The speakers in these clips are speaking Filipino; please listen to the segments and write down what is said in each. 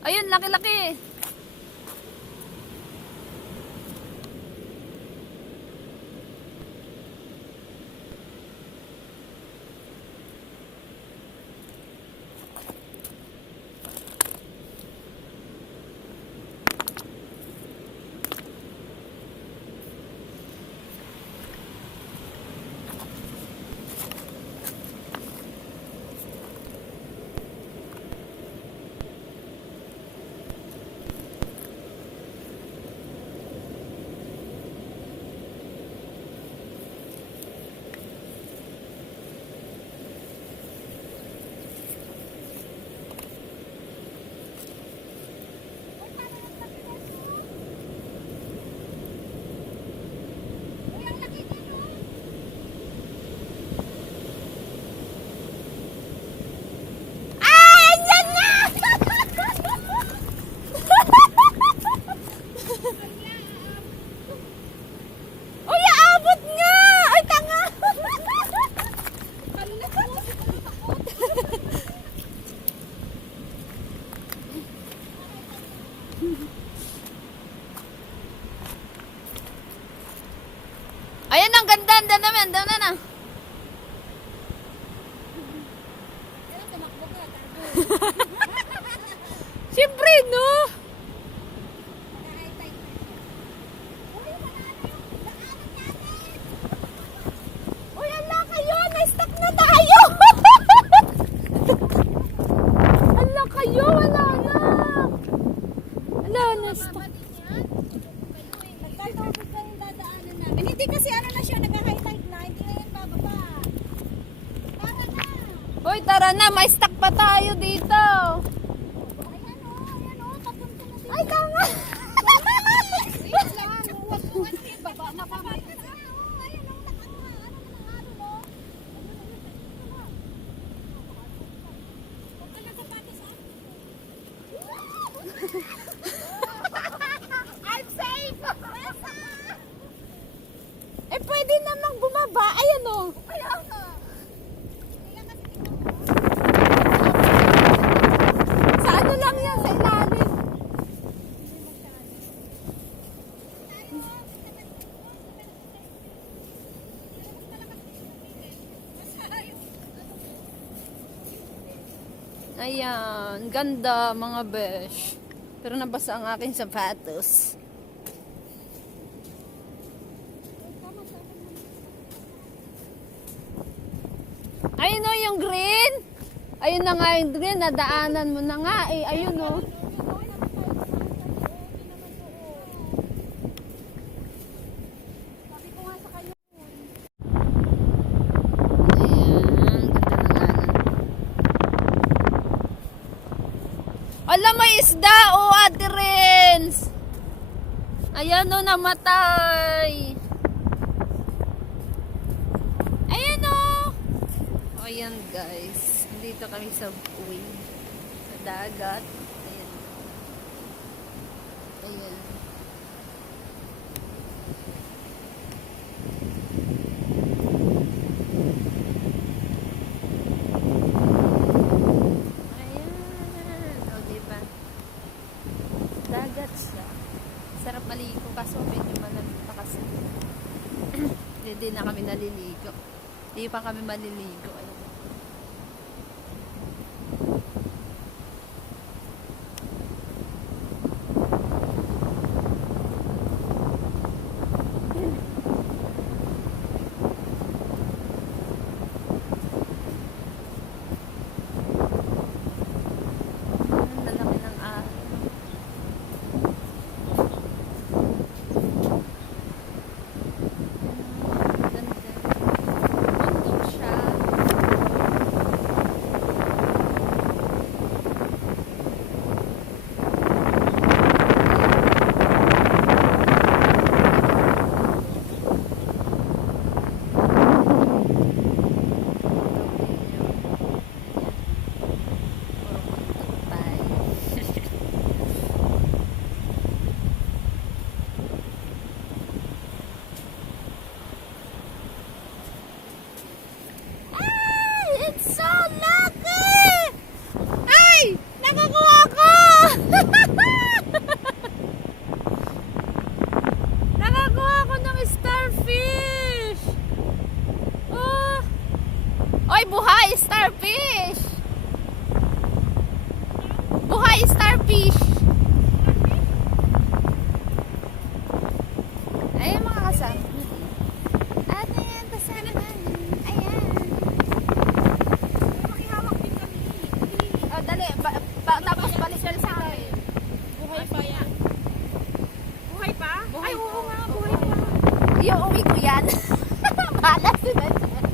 Ayun, laki-laki. Ayan, ang ganda. Anda naman. Doon na. Siyempre, no? Uy, ala kayo. Na-stuck na tayo. Ala kayo. Wala na. Wala na. Stuck. Hindi kasi ano na siya, nag-high tide na, hindi na yan bababa. Tara na! Uy, tara na, may stock pa tayo dito. Ayan o, papunta na dito. Ay, tama! Wait lang, huwag mo ano yung baba, mababa. Ayan o, ano mo? Huwag ka nagpapatis ah. I'm safe! Eh, pwede namang bumaba. Ayan o. Kaya nga. Kaya kasi tingnan mo. Sa ano lang yan, sa ilalim. Ayan, ganda mga besh. Pero nabasa ang aking sapatos. Ayun o, yung green. Ayun na nga yung green. Nadaanan mo na nga eh. Ayun o. Alam, may isda o, Ate Renz. Ayan o, namatay. Ayan o. Ayan guys. Dito kami sa uwi. Sa dagat. Ayan. Ayan. Dagat siya. Sarap maligo kaso medyo malamig pa kasi. Hindi na kami naliligo. Hindi pa kami maliligo. Ayun. Lalaki ng araw. Ganda. Bundok siya. Iuwi ko yan. Bahala sila dyan.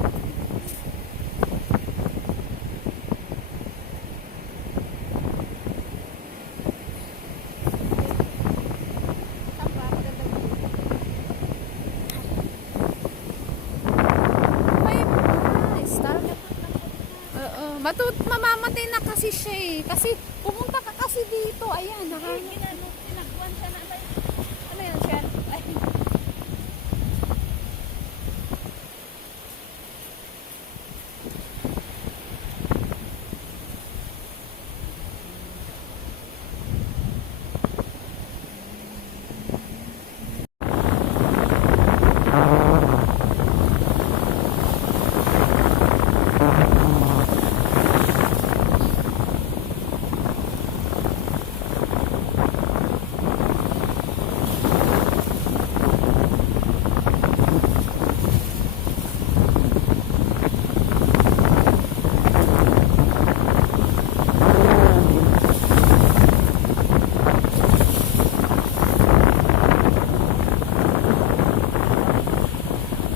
May star. Mamamatay na kasi siya eh. Kasi pumunta ka kasi dito. Ayan, Pinagbuwan siya na. Ano yan siya? Ay.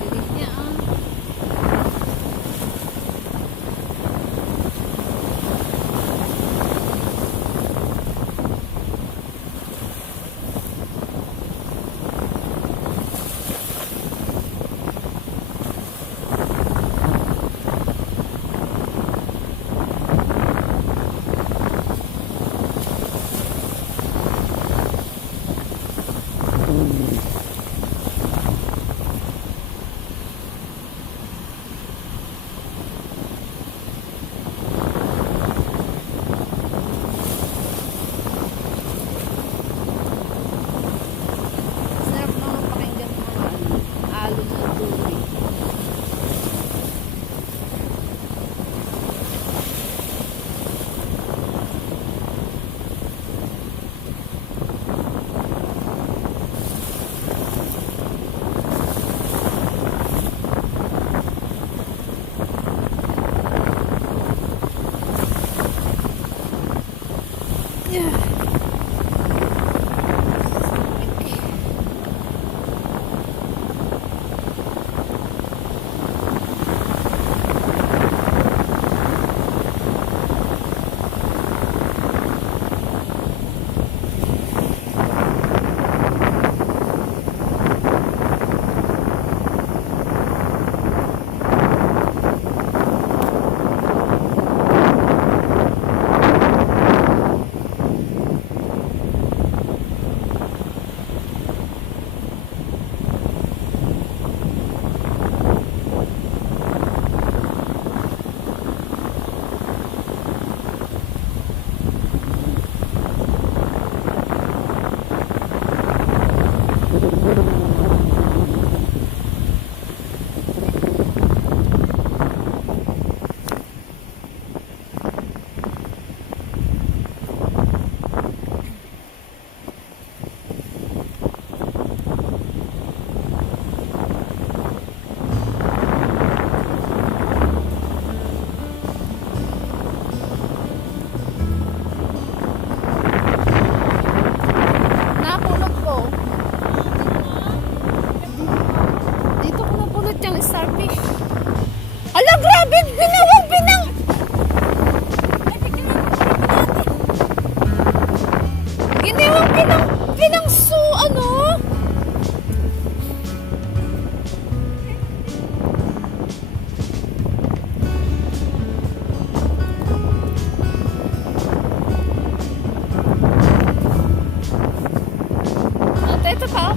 Bilis niya ah. Sarap mga pakinggan mga alon ng tubig. Napulot ko. Dito ko napulot yung starfish. Ala, grabe! Ginawang pinang... Ginawang pinang ano? Ito pa.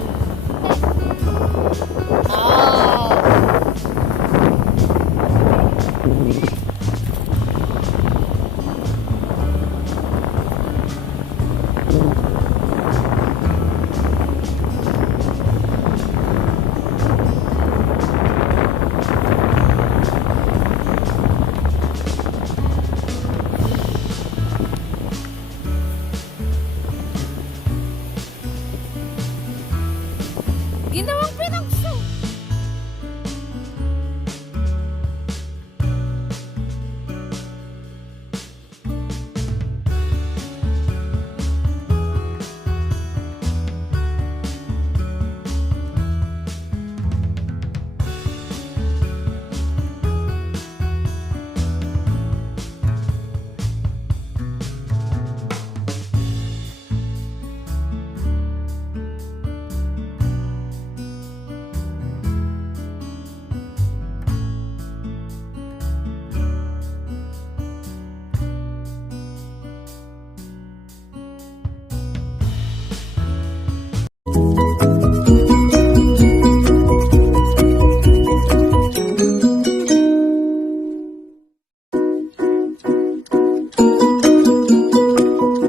Oh. Ginawang